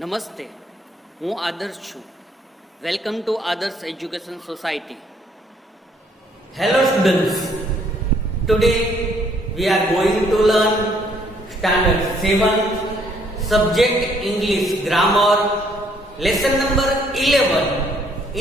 નમસ્તે, હું આદર્શ છું. વેલકમ ટુ આદર્શ education society. Hello students, today we are going to learn standard 7 subject English grammar lesson number 11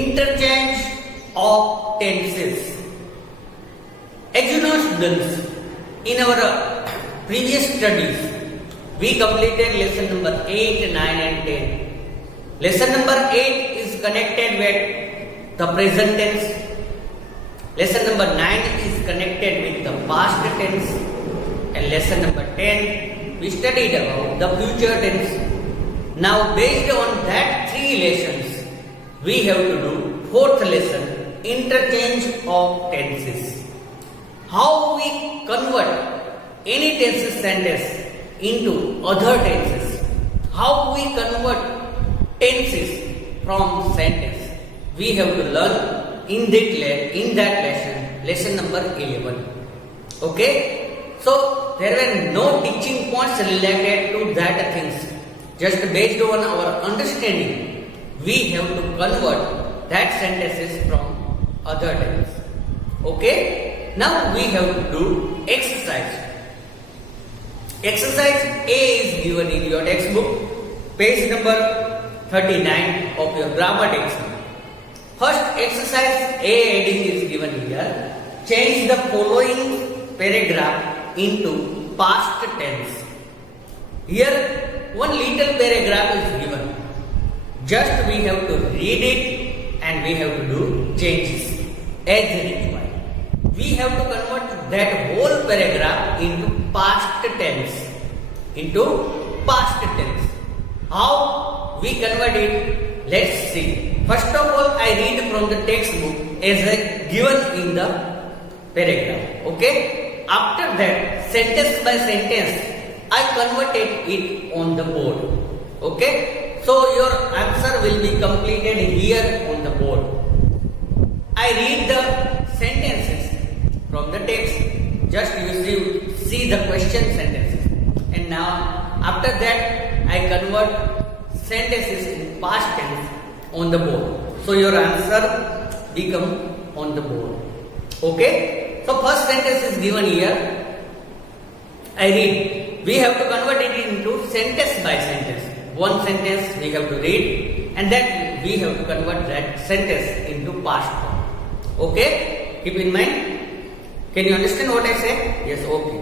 interchange of tenses. As you know students, in our previous studies we completed lesson number 8, 9 and 10. Lesson number 8 is connected with the present tense. Lesson number 9 is connected with the past tense, and lesson number 10 we studied about the future tense. Now based on that three lessons we have to do fourth lesson, interchange of tenses. How we convert any tenses sentence into other tenses. How we convert tenses from sentence. We have to learn in that lesson number 11. Okay, so there were no teaching points related to that things. Just based on our understanding, we have to convert that sentences from other tense. Okay, now we have to do exercise. Exercise A is given in your textbook, page number 39 of your grammar textbook. First exercise A heading is given here. Change the following paragraph into past tense. Here one little paragraph is given. Just we have to read it and we have to do changes as required. We have to convert that whole paragraph into past tense. How we convert it? Let's see. First of all, I read from the textbook as given in the paragraph. Okay. After that, sentence by sentence, I converted it on the board. Okay. So your answer will be completed here on the board. I read the sentences from the text. Just you see the question sentences. And now, after that, I convert sentences in past tense on the board. So your answer become on the board. Okay. So first sentence is given here. I read. We have to convert it into sentence by sentence. One sentence we have to read, and then we have to convert that sentence into past form. Okay. Keep in mind. Can you understand what I say? Yes. Okay.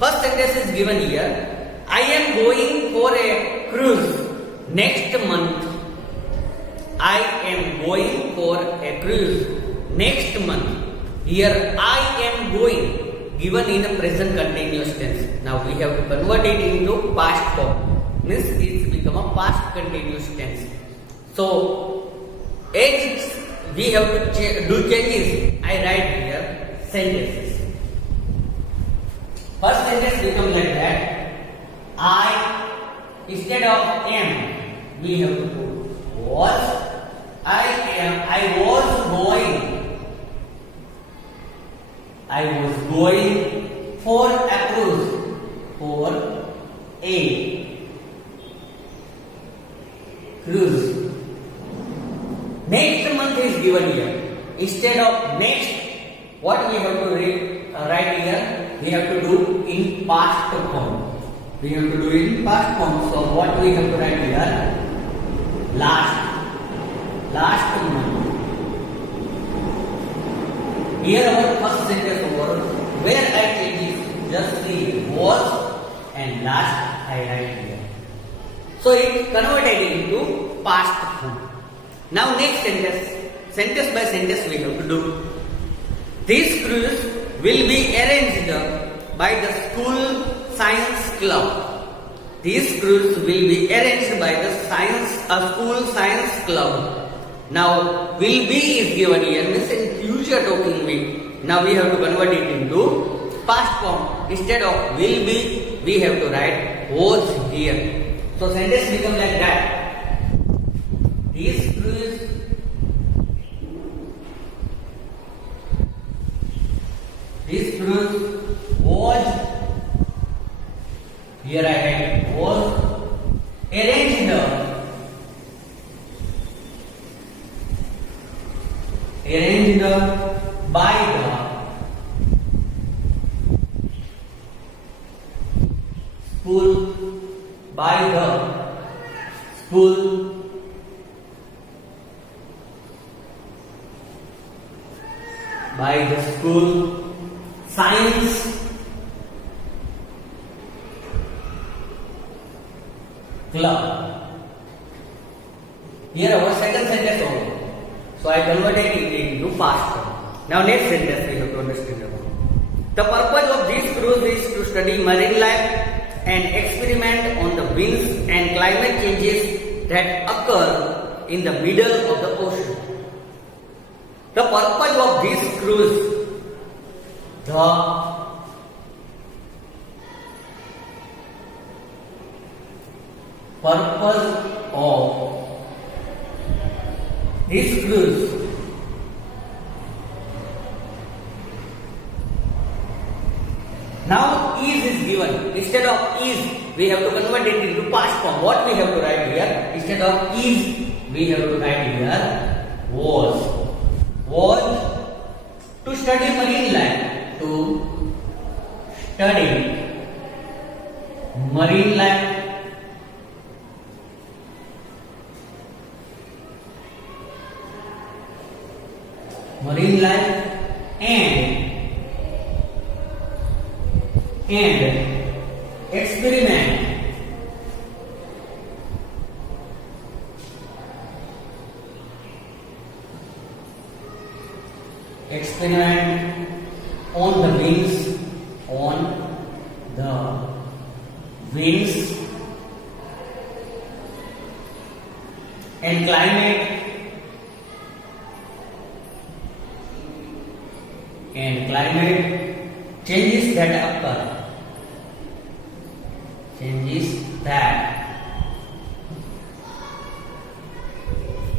First sentence is given here. I am going for a cruise next month. I am going for a cruise next month. Here I am going given in a present continuous tense. Now we have to convert it into past form. Means it's become a past continuous tense. So as we have to do changes, I write here sentences. First sentence becomes like that. I instead of am we have to put was. I was going for a cruise. For a cruise. Next month is given here. Instead of next, what we have to write here? We have to do in past form. We have to do in past form. So what we have to write here? Last month. Here our first sentence over where I change it just the was and last I write here. So it converted into past form. Now next sentence by sentence we have to do. This cruise will be arranged by the school science club. This cruise will be arranged by the school science club. Now will be is given here, means in future talking way. Now we have to convert it into past form. Instead of will be, we have to write was here. So sentence becomes like that. This cruise was, here I have was arranged cylinder by the spool, by the spool, by the spool. Science club. Here our second sentence only. So I converted it into past form. Now next sentence we have to understand about. The purpose of this cruise is to study marine life and experiment on the winds and climate changes that occur in the middle of the ocean. The purpose of this cruise, the purpose of this cruise now is given. Instead of is, we have to convert it into past form. What we have to write here? Instead of is, we have to write here was. Was to study marine life. To study marine life. Marine life and experiment on the winds and climate changes that occur. Changes that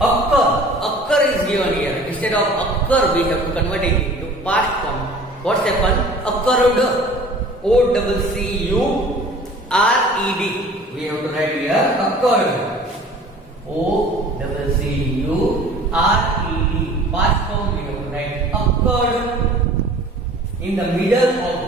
occur is given here. Instead of occur, we have to convert it into past form. What's happened? Occurred. O-C-C-U-R-E-D. We have to write here occurred. O-C-C-U-R-E-D. Past form we have to write occurred in the middle of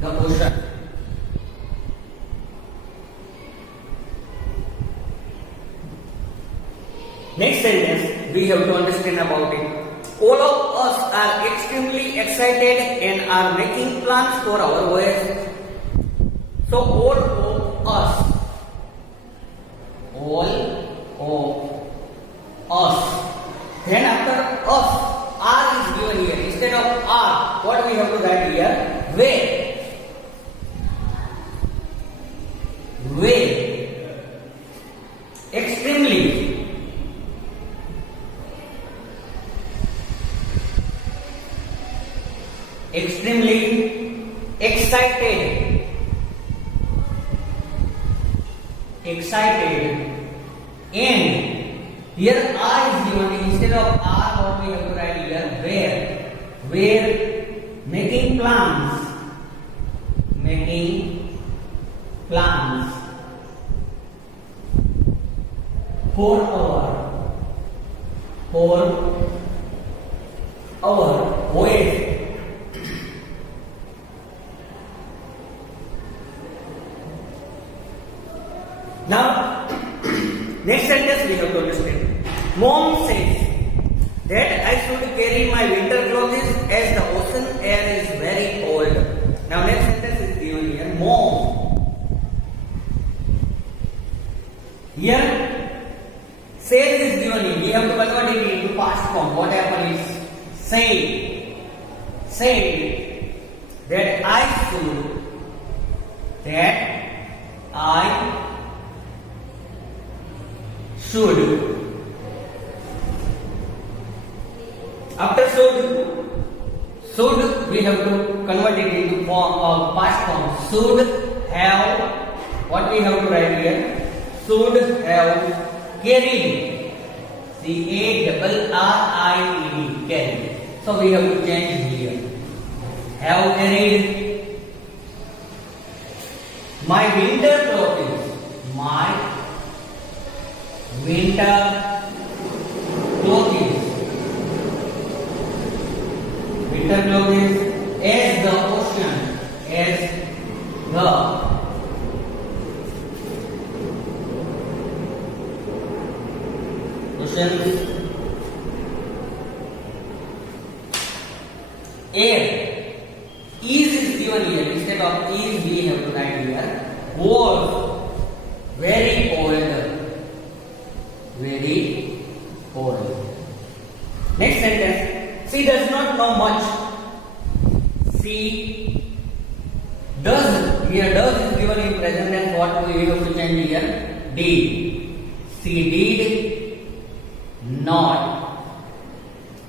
the ocean. Next sentence we have to understand about it. All of us are extremely excited and are making plans for our voyage. So all of us. Then after us, R is given here. Instead of R, what we have to write here? Where. Extremely. Excited. And here R is given. Instead of R, what we have to write here? Where making plans for our voyage. Now, next sentence we have to understand. Mom says that I should carry my winter clothes as the ocean air is very cold. Now, next sentence is given here. Mom. Here, says is given here. We have to convert it into past form. What happened is say that I should. After should we have to convert it into form of past form. Should have. What we have to write here? Should have carried. C-A-R-R-I-E-D. Carried. So we have to change here. Have carried My winter clothes. My winter clothes. Winter clothes as the ocean. As the ocean. Air. Is given here. Instead of is, we have to write here. Was very cold. Very cold. Next sentence. She does not know much. She does. Here does is given in present tense. What we have to change here? Did. She did not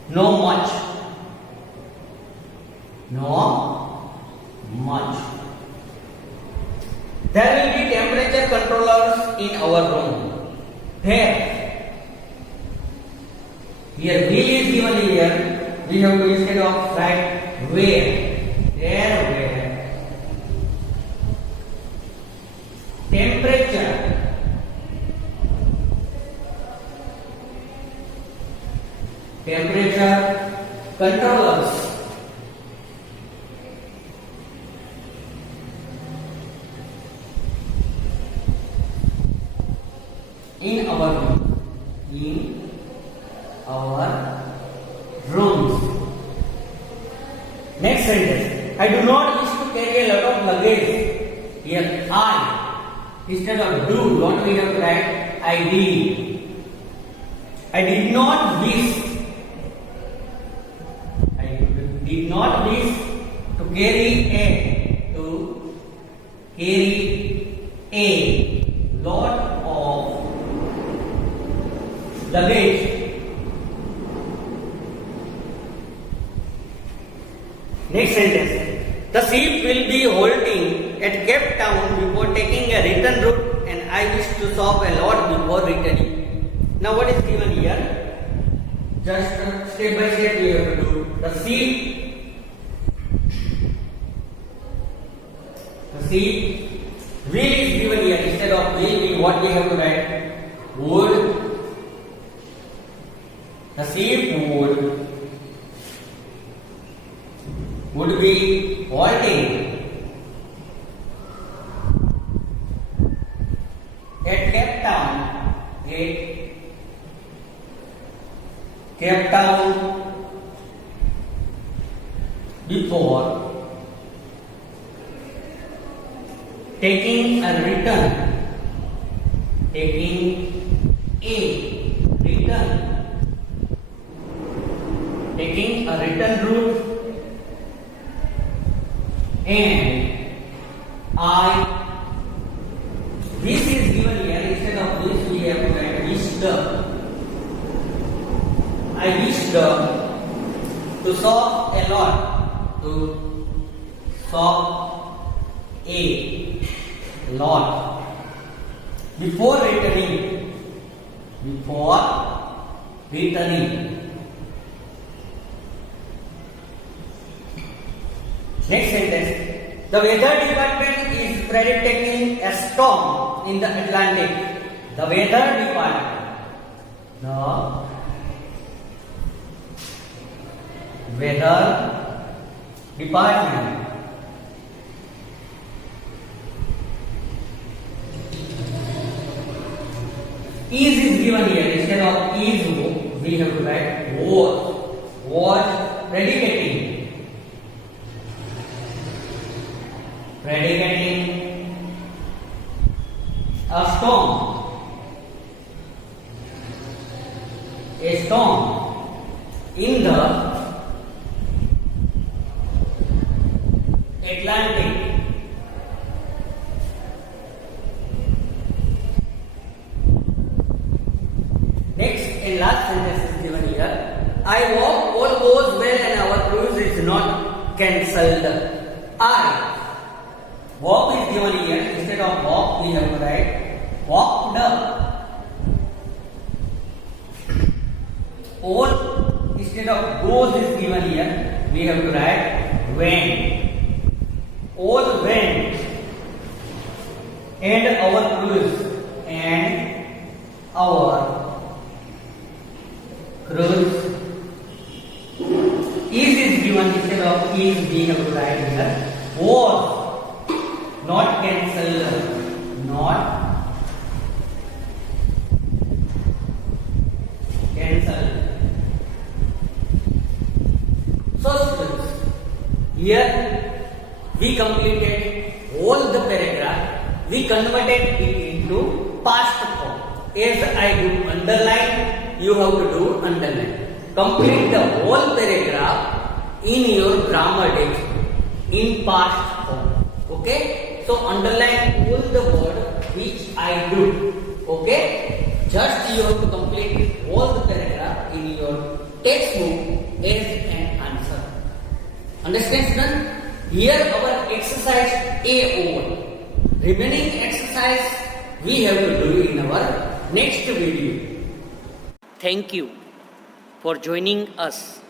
know much. No much. There will be temperature controllers in our room. There. Here will is given here. We have to instead of write where. There where. Temperature. Temperature controllers. In our room. In our rooms. Next sentence. I do not wish to carry a lot of luggage. Here I. Instead of do, don't we have to write I did. I did not wish. I did not wish to carry a lot of luggage. Next sentence. The ship will be halting at Cape Town before taking a return route, and I wish to shop a lot before returning. Now what is given here? Just step by step we have to do. The ship will is given here. Instead of will be, what we have to write? Would. The ship would be halting at Cape Town. Cape Town before taking a return. Taking a return. Taking a return route. And this is given here. Instead of this, we have to write wished. I wished to shop a lot. To shop a lot. Before returning. Next sentence. The weather department is predicting a storm in the Atlantic. The weather department. The weather department is given here. Instead of is, we have to write was predicating a storm in the Atlantic. Next and last sentence is given here. I hope all goes well and our cruise is not cancelled. I walk is given here. Instead of walk, we have to write walked. All instead of goes is given here. We have to write went. All went. and our cruise is given instead of is being able to write here was not cancelled, not cancelled. So students, here we completed all the paragraph, we converted it into past form. As I do underline, you have to do underline. Complete the whole paragraph in your grammar textbook in past form. Okay? So underline all the word which I do. Okay? Just you have to complete all the paragraph in your textbook as an answer. Understand, student? Here our exercise A over. Remaining exercise we have to do in our next video. Thank you for joining us